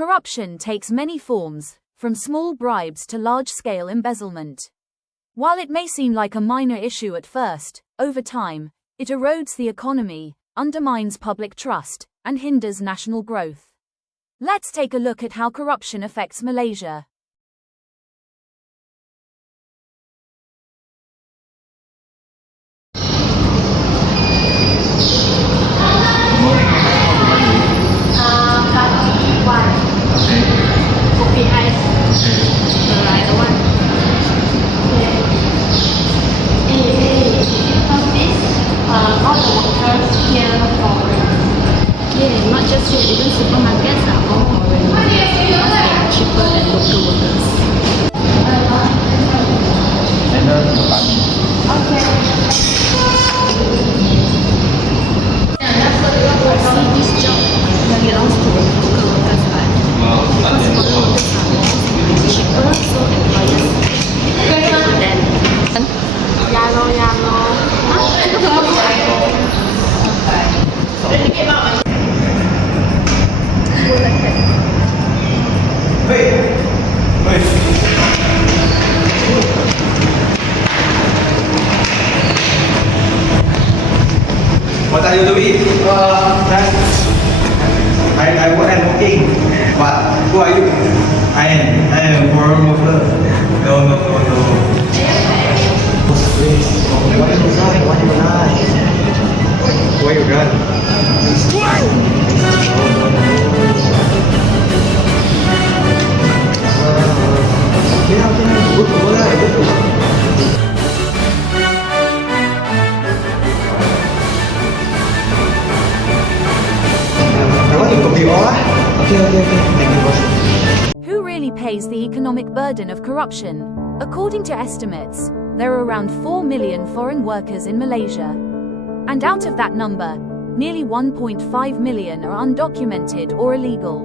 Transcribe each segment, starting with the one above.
Corruption takes many forms, from small bribes to large-scale embezzlement. While it may seem like a minor issue at first, over time, it erodes the economy, undermines public trust, and hinders national growth. Let's take a look at how corruption affects Malaysia. Not just here, even supermarkets are all foreign workers because they are cheaper than local workers. See, this job belongs to local workers, but because foreign workers are cheaper, so employers pay for them. What are you doing? I working. But who are you? I am a foreign worker. No. Why you run? Who really pays the economic burden of corruption? According to estimates, there are around 4 million foreign workers in Malaysia. And out of that number, nearly 1.5 million are undocumented or illegal.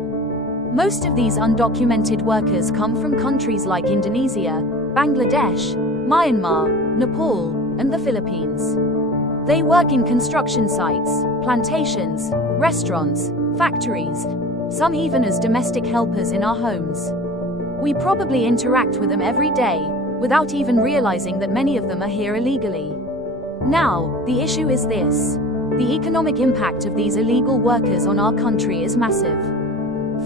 Most of these undocumented workers come from countries like Indonesia, Bangladesh, Myanmar, Nepal, and the Philippines. They work in construction sites, plantations, restaurants, factories, some even as domestic helpers in our homes. We probably interact with them every day, without even realizing that many of them are here illegally. Now, the issue is this. The economic impact of these illegal workers on our country is massive.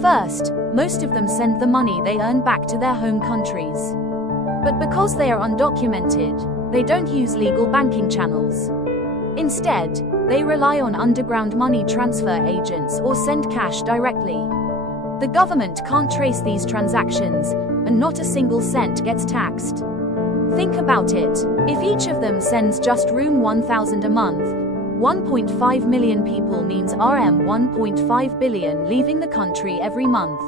First, most of them send the money they earn back to their home countries. But because they are undocumented, they don't use legal banking channels. Instead, they rely on underground money transfer agents or send cash directly. The government can't trace these transactions, and not a single cent gets taxed. Think about it. If each of them sends just room 1,000 a month, 1.5 million people means RM 1.5 billion leaving the country every month.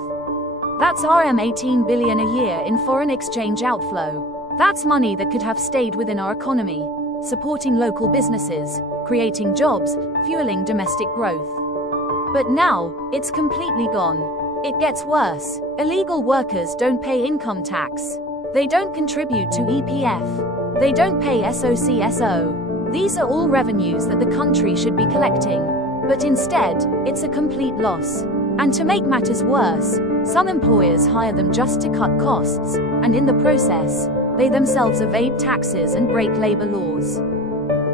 That's RM 18 billion a year in foreign exchange outflow. That's money that could have stayed within our economy, supporting local businesses, creating jobs, fueling domestic growth. But now, it's completely gone. It gets worse. Illegal workers don't pay income tax. They don't contribute to EPF. They don't pay SOCSO. These are all revenues that the country should be collecting. But instead, it's a complete loss. And to make matters worse, some employers hire them just to cut costs, and in the process, they themselves evade taxes and break labor laws.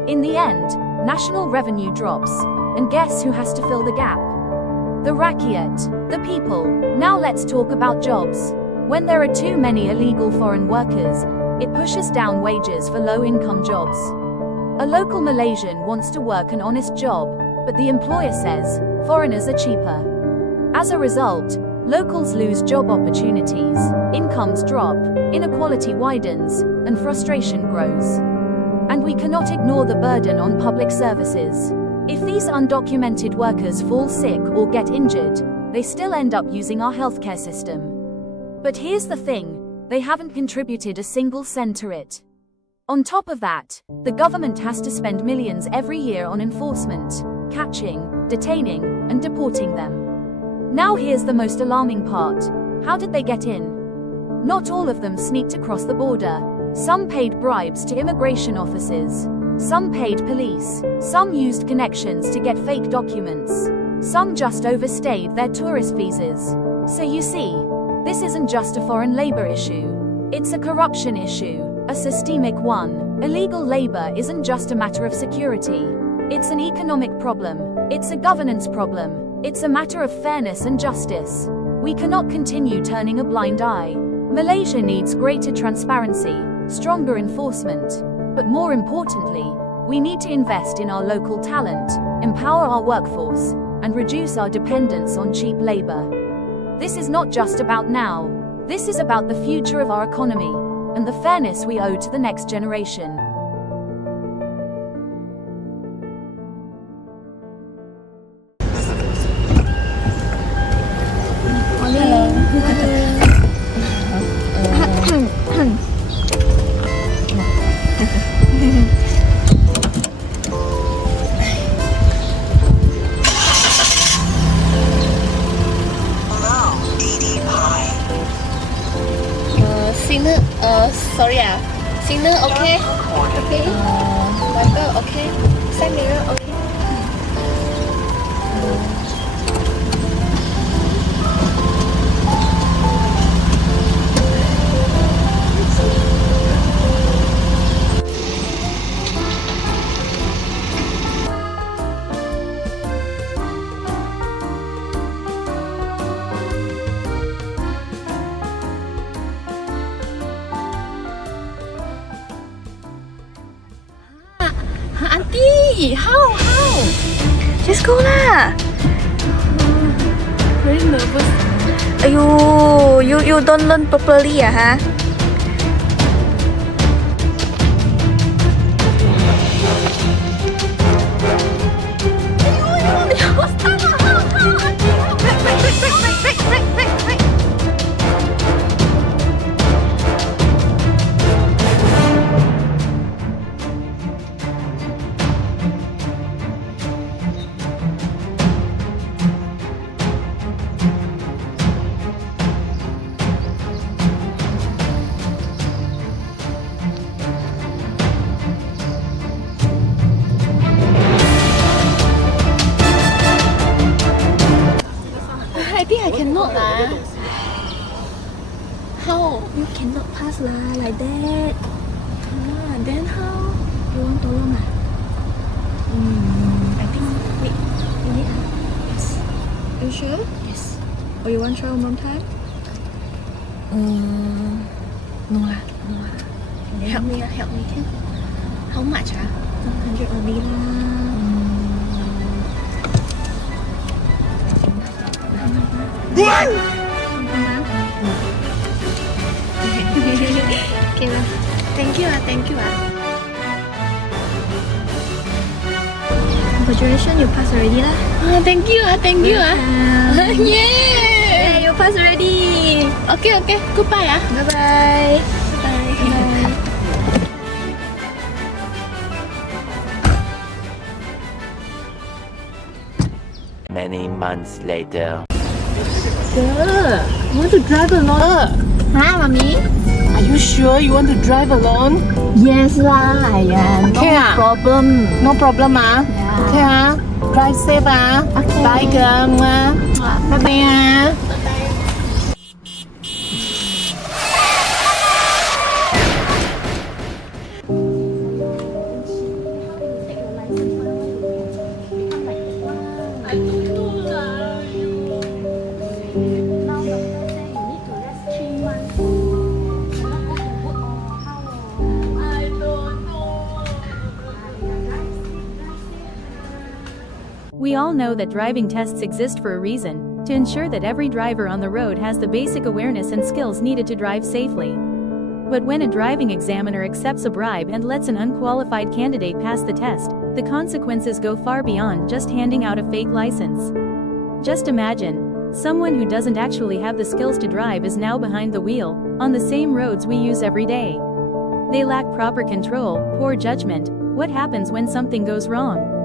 In the end, national revenue drops, and guess who has to fill the gap? The rakyat, the people. Now let's talk about jobs. When there are too many illegal foreign workers, it pushes down wages for low-income jobs. A local Malaysian wants to work an honest job, but the employer says, foreigners are cheaper. As a result, locals lose job opportunities, incomes drop, inequality widens, and frustration grows. And we cannot ignore the burden on public services. If these undocumented workers fall sick or get injured, they still end up using our healthcare system. But here's the thing, they haven't contributed a single cent to it. On top of that, the government has to spend millions every year on enforcement, catching, detaining, and deporting them. Now here's the most alarming part. How did they get in? Not all of them sneaked across the border. Some paid bribes to immigration officers. Some paid police. Some used connections to get fake documents. Some just overstayed their tourist visas. So you see, this isn't just a foreign labor issue. It's a corruption issue, a systemic one. Illegal labor isn't just a matter of security. It's an economic problem. It's a governance problem. It's a matter of fairness and justice. We cannot continue turning a blind eye. Malaysia needs greater transparency, stronger enforcement. But more importantly, we need to invest in our local talent, empower our workforce, and reduce our dependence on cheap labor. This is not just about now. This is about the future of our economy and the fairness we owe to the next generation. Signal okay? Okay. Wiper okay. Side mirror okay. Auntie, how? Just go lah. Very nervous. Aiyo, you don't learn properly huh? I think I cannot lah. How? You cannot pass lah like that. Then how? You want tolong ah? I think wait. You need ah? Yes. You sure? Yes. Or you want try one more time? No lah. Help me. How much 100 only lah. Okay lah. Thank you ah. Congratulations, you pass already lah. Thank you ah. Yeah, Yeah. you pass already. Okay. Goodbye ah. Bye-bye. Bye. Many months later. Sure. You want to drive alone? Mommy? Are you sure you want to drive alone? Yes lah, yeah. Okay ah? Problem. No problem ah. Yeah. Okay ah. Drive safe ah. Okay. Bye girl. Bye bye ah. We all know that driving tests exist for a reason, to ensure that every driver on the road has the basic awareness and skills needed to drive safely. But when a driving examiner accepts a bribe and lets an unqualified candidate pass the test, the consequences go far beyond just handing out a fake license. Just imagine, someone who doesn't actually have the skills to drive is now behind the wheel, on the same roads we use every day. They lack proper control, poor judgment. What happens when something goes wrong?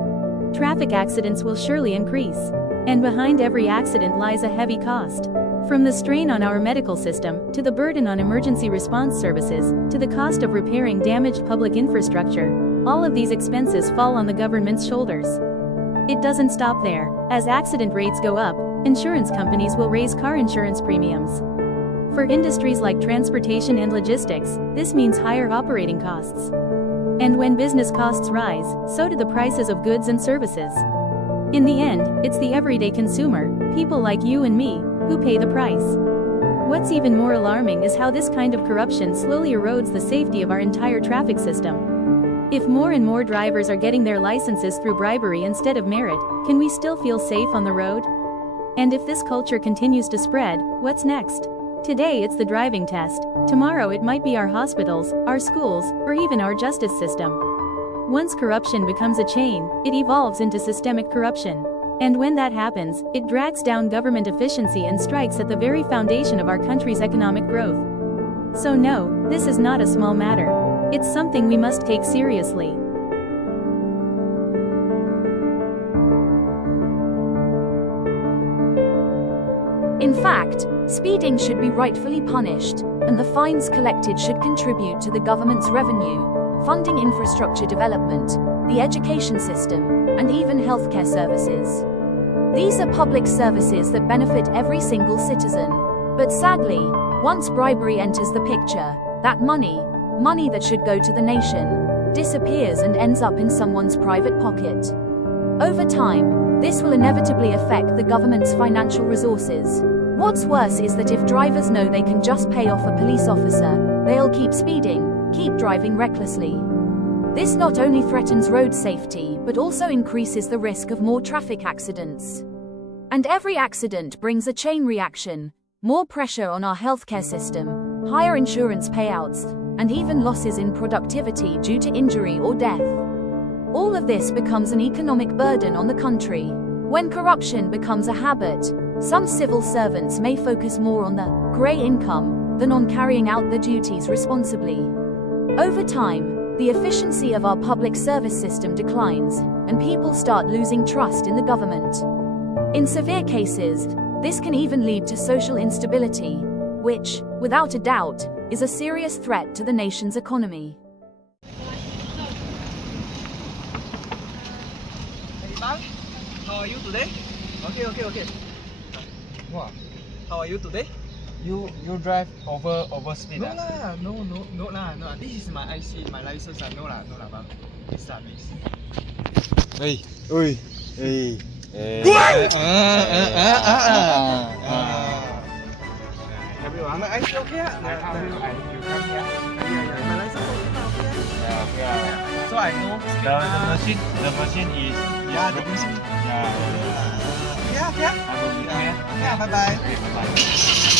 Traffic accidents will surely increase. And behind every accident lies a heavy cost. From the strain on our medical system, to the burden on emergency response services, to the cost of repairing damaged public infrastructure, all of these expenses fall on the government's shoulders. It doesn't stop there. As accident rates go up, insurance companies will raise car insurance premiums. For industries like transportation and logistics, this means higher operating costs. And when business costs rise, so do the prices of goods and services. In the end, it's the everyday consumer, people like you and me, who pay the price. What's even more alarming is how this kind of corruption slowly erodes the safety of our entire traffic system. If more and more drivers are getting their licenses through bribery instead of merit, can we still feel safe on the road? And if this culture continues to spread, what's next? Today it's the driving test, tomorrow it might be our hospitals, our schools, or even our justice system. Once corruption becomes a chain, it evolves into systemic corruption. And when that happens, it drags down government efficiency and strikes at the very foundation of our country's economic growth. So no, this is not a small matter. It's something we must take seriously. In fact, speeding should be rightfully punished, and the fines collected should contribute to the government's revenue, funding infrastructure development, the education system, and even healthcare services. These are public services that benefit every single citizen. But sadly, once bribery enters the picture, that money that should go to the nation, disappears and ends up in someone's private pocket. Over time, this will inevitably affect the government's financial resources. What's worse is that if drivers know they can just pay off a police officer, they'll keep speeding, keep driving recklessly. This not only threatens road safety, but also increases the risk of more traffic accidents. And every accident brings a chain reaction, more pressure on our healthcare system, higher insurance payouts, and even losses in productivity due to injury or death. All of this becomes an economic burden on the country. When corruption becomes a habit, some civil servants may focus more on the grey income than on carrying out their duties responsibly. Over time, the efficiency of our public service system declines, and people start losing trust in the government. In severe cases, this can even lead to social instability, which, without a doubt, is a serious threat to the nation's economy. Hey Bang, how are you today? Okay. Wow. How are you today? You drive over speed. No lah, no lah. This is my IC, my license. No lah, bang. Please. Hey. Everyone, my IC okay? You come here. My license okay? Yeah. So I know The machine is. Yeah, the machine. Yeah. Yeah. I will be here. Yeah, bye bye. Okay, bye.